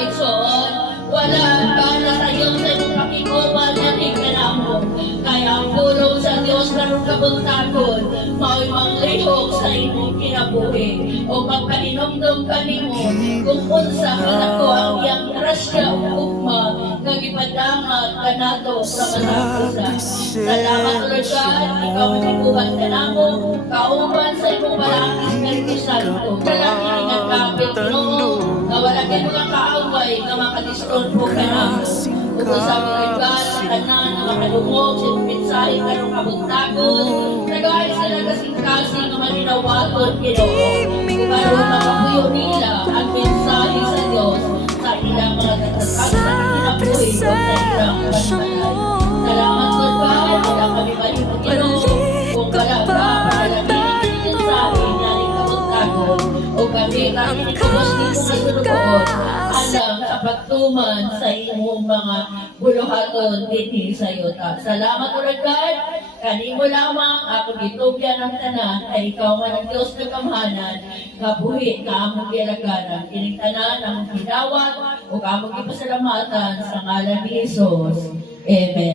Pigsoon, wala ka na sa'yo sa iyong pakikuman na tignan mo. Kaya ang pulong sa Diyos na rin kabuntakon, mao'y manglihok sa imong kinabuhi. O magkainomdom ka nimo, kung unsa ka na ko ang iyang grasya o ugma, nagipadangat ka na to sa matakusa. Salamat ulit ka, ikaw magkibuhan ka na mo, kauban sa imong balakis kalikisan ko. Kalaki nga kapit no, na wala kayo mga kaaway, na makadistorbo ka na mo. Kung sa mga igal, tanan, na makalungog, sa pinsahe ka nung kabuntagon, nagahit sila kasing-kasing na maninawagon Ginoo. Kung ano makapuyo nila ang mensahe sa Diyos sa ilang mga katatag sa kinabuhi o sa ilang panmanan. Salamat po ba? Wala kami malimot Ginoo. Kung wala ka, palaging mensahe na rin kabuntagon o kami kami Diyos dito sa sunugoon alam sa pagtuman sa imong mga buluhaton dinhi sa iyo. Salamat ulit God. Kanimo lamang ako gitugyan ng tanan ay ikaw man ang Diyos ng kamhanan, kabuhi ka among gialagaran, kining tanan among gidawat o among gipasalamatan sa ngalan ni Jesus. Amen.